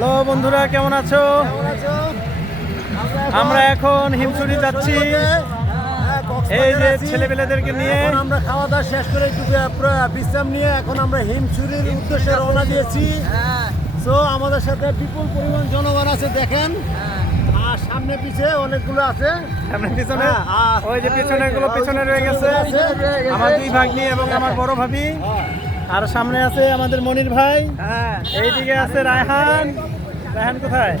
Hello বন্ধুরা, কেমন আছো? আমরা এখন হিমছড়ি যাচ্ছি এই যে ছেলেপেলেদেরকে নিয়ে। আমরা খাওয়া দাওয়া শেষ করে একটু বিশ্রাম নিয়ে এখন আমরা হিমছড়ির উদ্দেশ্যে রওনা দিয়েছি। তো আমাদের সাথে বিপুল পরিমাণ জনগণ আছে দেখেন, আর সামনে পিছিয়ে অনেকগুলো আছে। সামনে পিছনে ওই যে পিছনেগুলো পিছনে রয়ে গেছে আমার দুই ভাগ্নি এবং আমার বড় ভাবি। আর সামনে আছে আমাদের মনির ভাই, এইদিকে আছে রায়হান। রায়হান কোথায়?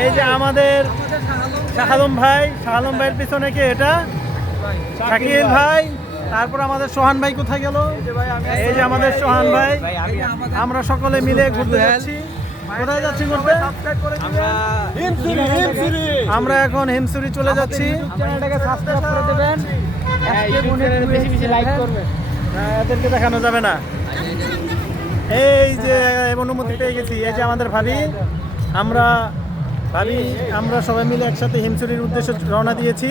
এই যে আমাদের শাহ আলম ভাই। শাহ আলম ভাইয়ের পিছনে কে? এটা শাকিল ভাই। তারপর আমাদের সোহান ভাই কোথায় গেল? এই যে আমাদের সোহান ভাই। আমরা সকলে মিলে ঘুরতে যাচ্ছি। কোথায় যাচ্ছি ঘুরতে? আমরা এখন হিমছড়ি চলে যাচ্ছি। চ্যানেলটাকে সাবস্ক্রাইব করে দেবেন, বেশি লাইক করবেন। এদেরকে দেখানো যাবে না। এই যে অনুমতি পেয়ে গেছি। এই যে আমাদের ভাবি, আমরা সবাই মিলে একসাথে হিমছড়ির উদ্দেশ্যে রওনা দিয়েছি।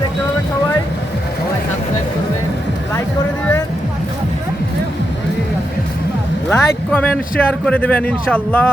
দেখতে পাবেন সবাই সাবস্ক্রাইব করবেন, লাইক করে দিবেন, লাইক কমেন্ট শেয়ার করে দেবেন ইনশাআল্লাহ।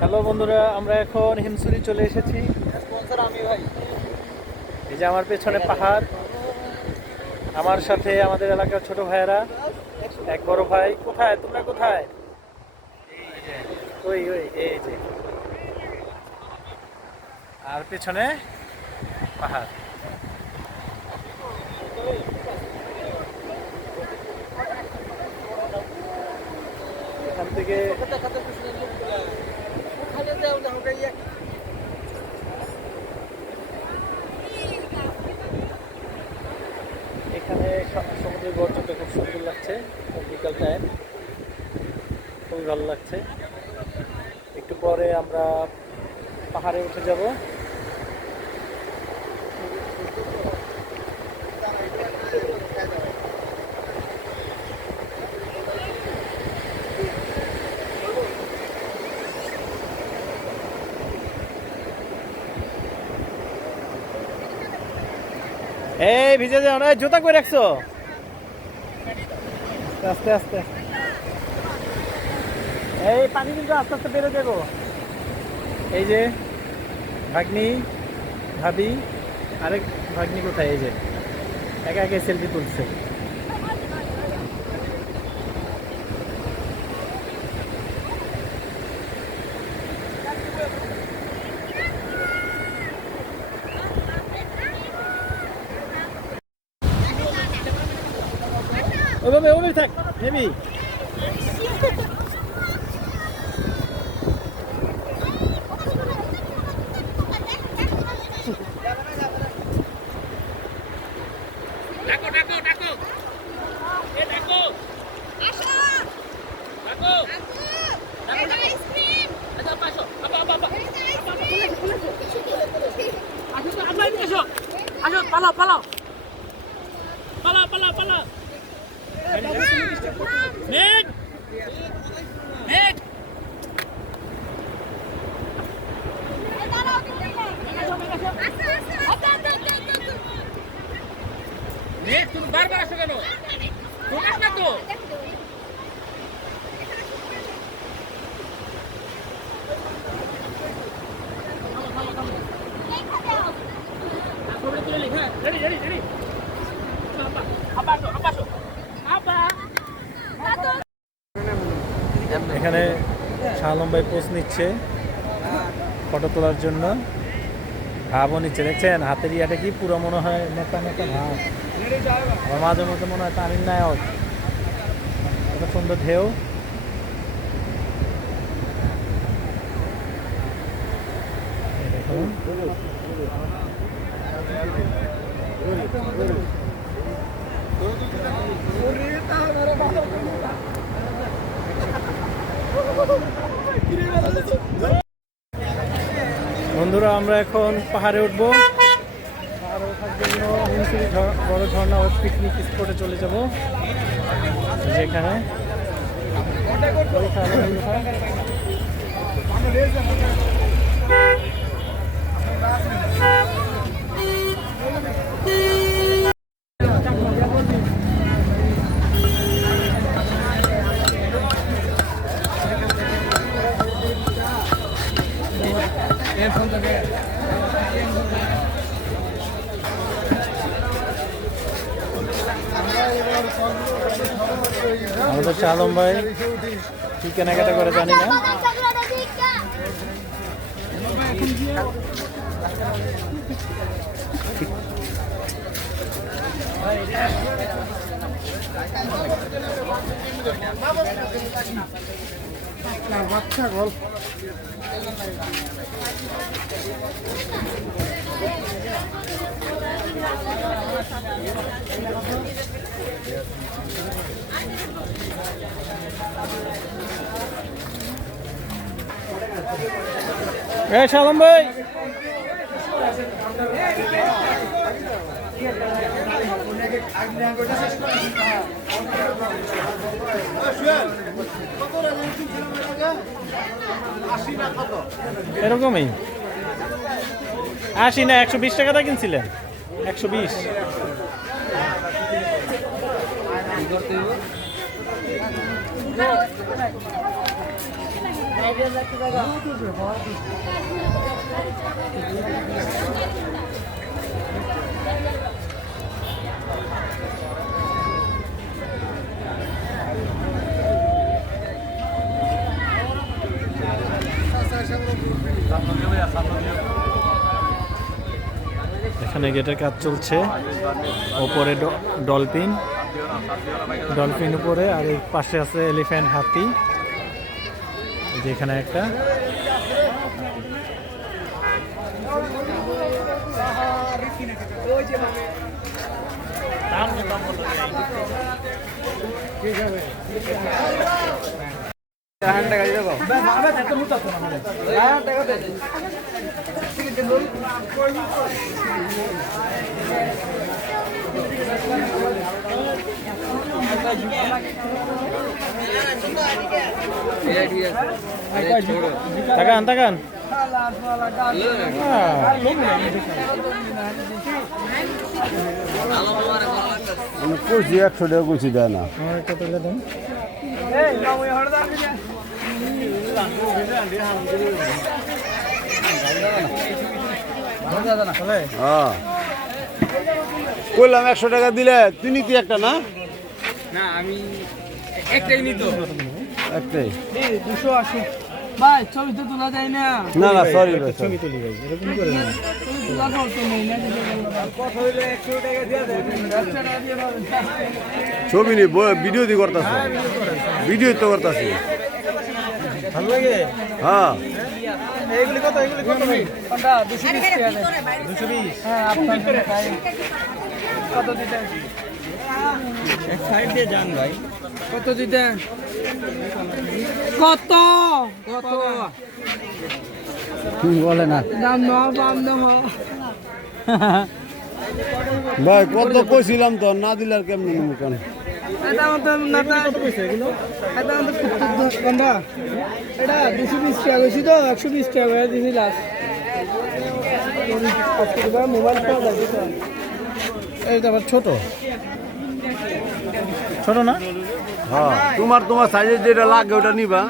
হ্যালো বন্ধুরা, আমরা এখন হিমছড়ি চলে এসেছি। এই যে আমার পেছনে পাহাড়, আমার সাথে আমাদের এলাকার ছোট ভাইয়েরা, এক বড় ভাই। কোথায় তোমরা? কোথায়? ওই ওই এই যে, আর পেছনে পাহাড়। এখান থেকে এখানে সমুদ্রের গর্জনটা খুব সুন্দর লাগছে। বিকাল টাইম খুবই ভালো লাগছে। একটু পরে আমরা পাহাড়ে উঠে যাব। এই ভিজে যাও না, জুতা করে রাখছো আস্তে আস্তে। এই পানি কিন্তু আস্তে আস্তে বেড়ে যাবো। এই যে ভাগ্নি ভাবি, আরেক ভাগ্নি কোথায়? এই যে একা একা সেলফি তুলছে। ওভাবে ওভাবে থাক নেবি। পালাও পালাও পালাও পালাও পালাও নেক নেক নেক তুমি বারবার আসো কেন? শোনাস না তো? রেডি রেডি রেডি এখানে শাহ আলম ভাই পোজ নিচ্ছে ফটো তোলার জন্য, ভাবও নিচ্ছে। দেখছেন হাতের ইয়াটা কি পুরো মনে হয় নেতা নেতা ভাব। আমার মাঝে মধ্যে মনে হয় তামিল নায়ক। কত সুন্দর ঢেউ। বন্ধুরা আমরা এখন পাহাড়ে উঠবো। পাহাড়ে ওঠার জন্য হিমশিম বড় ঝর্ণা পিকনিক স্পটে চলে যাব, যেখানে আমাদের শাহ আলম ভাই কি কেনাকাটা করে জানি না। বাচ্চা গল্প শাহ আলম ভাই এরকমই 80 না 120 টাকাটা কিনছিলেন? 120। এখানে গেটের কাজ চলছে। ওপরে ডলফিন ডলফিন উপরে, আর এর পাশে আছে এলিফ্যান্ট, হাতি। যেখানে একটা takan takan আমি কইছি 100 টাকা কইছি দেয় না। কত করে দেন? হ্যাঁ কইলাম 100 টাকা দিলে তুই নিতি একটা না? না আমি একটাই নিত। একটাই। 280 ভাই ছবি তো তোলা যায় না। না না সরি ভাই। ছবি তুলি ভাই, এরকম করে না। ছবি তোলা করতে নেই না কত হইলে 100 টাকা দিয়ে দেন 100 টাকা দিয়ে পাবেন ছবি নি ভিডিও দি করতাছে। ভিডিও তো করতাছে। ভালো লাগে? হ্যাঁ এইগুলি কত ভাই? কোনটা 220 টাকা 220। হ্যাঁ আপনার কত দিতেন? এক সাইড দিয়ে যান ভাই। কত দিতেন? কত কত বলে না। দাম নাও দাম নাও ভাই কত কইছিলাম তো না দিলে আর কেমনে নিমু কেন? এটা মত নাটা কত পয়সা এগুলো? এটা মত কোনটা এটা 220 টাকা কইছি তো 120 টাকা করে দিছি লাস্ট মোবাইল পাওয়া যায় এইটা আবার ছোট ছোট না? হ্যাঁ তোমার সাইজে যেটা লাগে ওটা নিবা।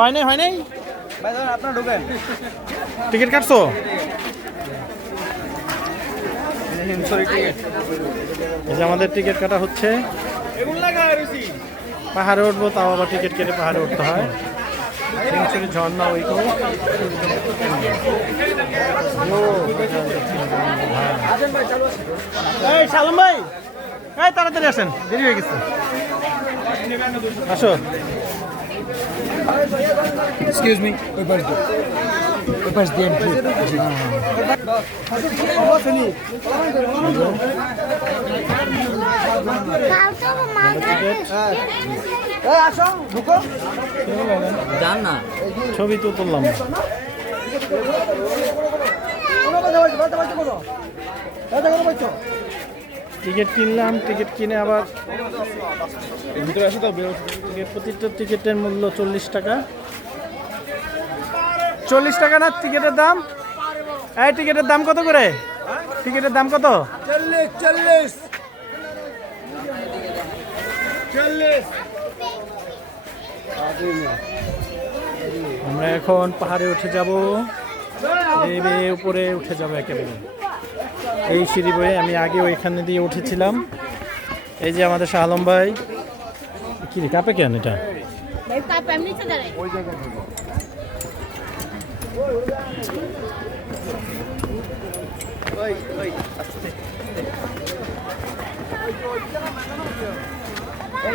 হয় নাই ভাই আপনার ঢোকেন। টিকিট কাটছো? এই যে আমাদের টিকিট কাটা হচ্ছে। পাহাড়ে উঠবো, তাও আবার টিকিট কেটে পাহাড়ে উঠতে হয়। সেঞ্চুরি ঝর্ণা ওইখানে। এই শালম ভাই, এই তাড়াতাড়ি আসেন, দেরি হয়ে গেছে। আসো। এক্সকিউজ মি ওই পাশ দিয়ে জান না, ছবি তো তুললাম। টিকিট কিনলাম, টিকিট কিনে আবার প্রতিটা টিকিটের মূল্য 40 টাকা। 40 টাকা না টিকিটের দাম? এই টিকিটের দাম কত করে? টিকিটের দাম কত? 40 আমরা এখন পাহাড়ে উঠে যাব, এই বেয়ে উপরে উঠে যাব একেবারে। এই সিঁড়ি বয়ে আমি আগে ওইখানে দিয়ে উঠেছিলাম। এই যে আমাদের শাহ আলম ভাই। কি রে কাপে কেন এটা?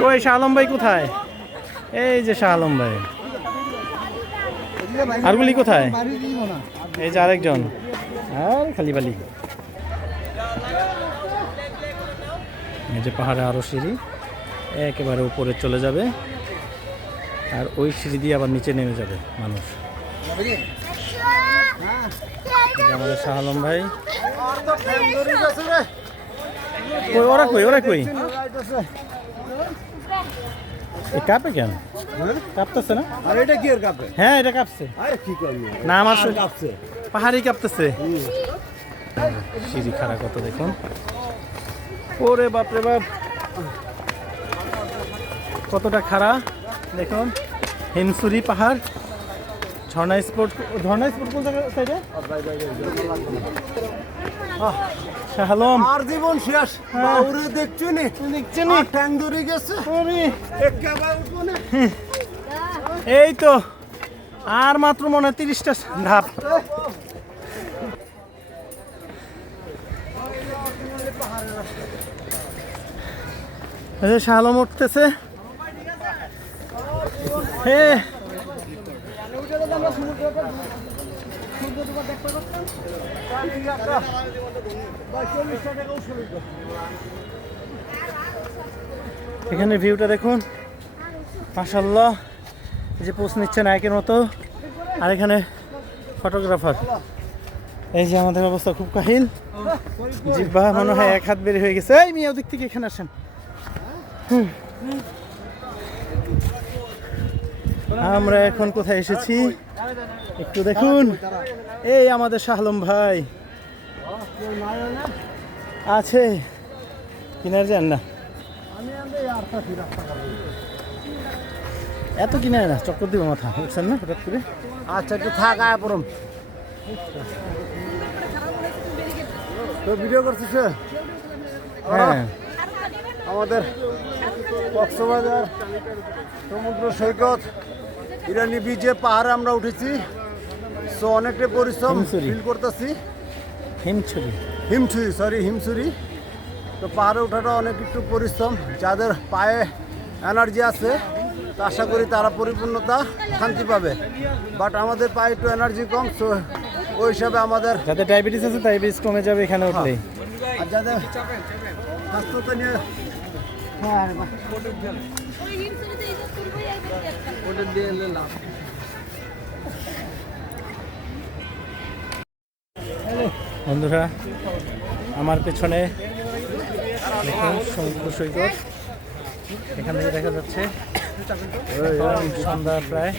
ওই শাহ আলম ভাই কোথায়? এই যে শাহ আলম ভাই। আরগুলি কোথায়? এই যে আরেকজন। আর খালি বালি। এই যে পাহাড়ে আরো সিঁড়ি একেবারে উপরে চলে যাবে, আর ওই সিঁড়ি দিয়ে আবার নিচে নেমে যাবে মানুষ। এই যে আমাদের শাহ আলম ভাই। কই ওরা কই? ওরা কই? এই কাঁপে কেন? কাঁপতেছে না? আর এটা কি এর কাপে? হ্যাঁ এটা কাঁপছে। আরে কি করবি? না আমার কাপছে। পাহাড়ি কাঁপতেছে। সিঁড়ি খাড়া কত দেখুন। ওরে বাপরে বাপ, কতটা খাড়া দেখুন। হিমসুরি পাহাড়, ঝর্ণা স্পোর্ট কোন সাইডে? শাহ আলম আর জীবন শেষ। বাউরে দেখছো নি? দেখছেন নি? ট্যাং ধরে গেছে। ওরে, একেবারে উপরে। এই তো আর মাত্র মনে হয় 30টা ধাপ। শাহ আলম উঠতেছে। হে এখানে ভিউটা দেখুন, মাশাআল্লাহ। এই যে পোস্ট নিচ্ছে নায়কের মতো, আর এখানে ফটোগ্রাফার। এই যে আমাদের অবস্থা খুব কাহিল। জিহ্বা মনে হয় এক হাত বের হয়ে গেছে। এই মিয়া ওদিক থেকে এখানে আসেন। আমরা এখন কোথায় এসেছি একটু দেখুন। এই আমাদের শাহ আলম ভাই, আছে কিনার যান না, আমি আর রাস্তা করবো। এত কিনারে না, চক্কর দিব মাথা উঠছেন না হঠাৎ করে। আচ্ছা একটু থাক আয় পরম তো ভিডিও করছিস? হ্যাঁ আমাদের কক্সবাজার সমুদ্র সৈকত ইরানি বিচে পাহাড়ে আমরা উঠেছি। সো অনেকটাই পরিশ্রম হিমছড়ি। ফিল করতেছি। হিমছড়ি। হিমছড়ি। তো পাহাড়ে ওঠাটা অনেক একটু পরিশ্রম। যাদের পায়ে এনার্জি আছে তো আশা করি তারা পরিপূর্ণতা শান্তি পাবে। বাট আমাদের পায়ে একটু এনার্জি কম, সো ওই হিসাবে আমাদের যাদের ডায়াবেটিস আছে ডায়াবেটিস কমে যাবে এখানে উঠলেই। আর যাদের স্বাস্থ্যতা নিয়ে হ্যাঁ বন্ধুরা আমার পেছনে দেখুন সমুদ্র সৈকত, এখান থেকে দেখা যাচ্ছে। এখন সন্ধ্যা প্রায়,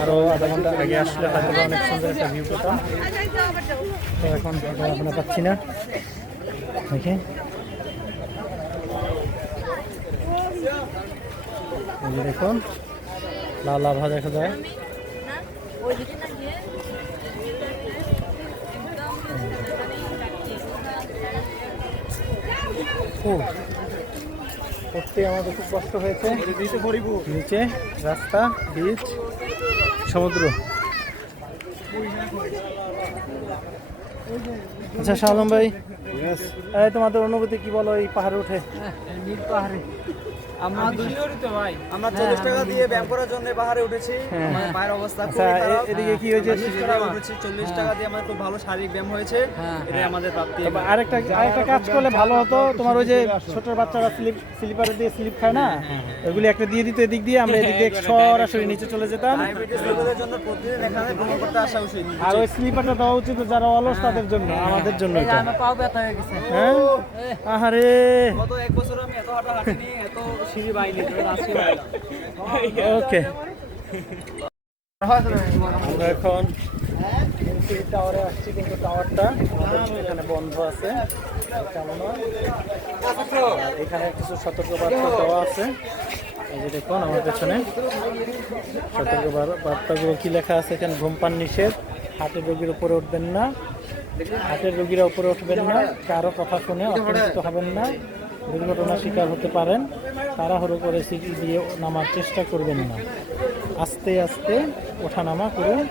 আরো আধা ঘন্টা আগে আসলে হয়তো বা অনেক সুন্দর একটা ভিউ পেতাম। তো এখন এখনো পাচ্ছি না। দেখে এই যে দেখুন লাল আভা দেখা যায়। উঠতে আমাদের খুব কষ্ট হয়েছে। নিচে রাস্তা, বিচ, সমুদ্র। আচ্ছা শাহ আলম ভাই, এই তোমাদের অনুভূতি কি বলো এই পাহাড়ে উঠে? নীল পাহাড়ে আমরা 40 টাকা দিয়ে ব্যায়াম করার জন্য পাহাড়ে উঠেছি। হ্যাঁ। আমার পায়ের অবস্থা আচ্ছা খুবই খারাপ। এদিকে কি হয়েছে? 40 টাকা দিয়ে আমার খুব ভালো শারীরিক ব্যায়াম হয়েছে। এটাই আমাদের প্রাপ্তি। তবে আরেকটা কাজ করলে ভালো হতো, তোমার ওই যে ছোট বাচ্চারা স্লিপারে দিয়ে স্লিপ খায় না, ওইগুলি একটা দিয়ে দিতে, এদিক দিয়ে আমরা এদিক দিয়ে সরাসরি নিচে চলে যেতাম। ডায়াবেটিস রোগীদের জন্য প্রতিদিন এখানে ভ্রমণ করতে আসা উচিত। আর ওই স্লিপারটা দেওয়া উচিত যারা অলস তাদের জন্য, আমাদের জন্য এটা। আমার পাও ব্যথা হয়ে গেছে। হ্যাঁ আহারে, গত 1 বছর আমি এত হাঁটা হাঁটিনি, এত সিঁড়ি বাইনি। ওকে আমরা এখন টাওয়ারে আসছি, কিন্তু টাওয়ারটা এখানে বন্ধ আছে। কেমন এখানে কিছু সতর্কবার্তা দেওয়া আছে। এই যে দেখুন আমার পেছনে সতর্কবার্তাগুলো কি লেখা আছে এখানে: ধূমপান নিষেধ, হার্টের রোগীর উপরে উঠবেন না, হার্টের রোগীরা উপরে উঠবেন না, কারো কথা শুনে অপরিচিত হবেন না, দুর্ঘটনার শিকার হতে পারেন, তাড়াহুড়ো করে সিঁড়ি দিয়ে নামার চেষ্টা করবেন না, আস্তে আস্তে ওঠানামা করুন।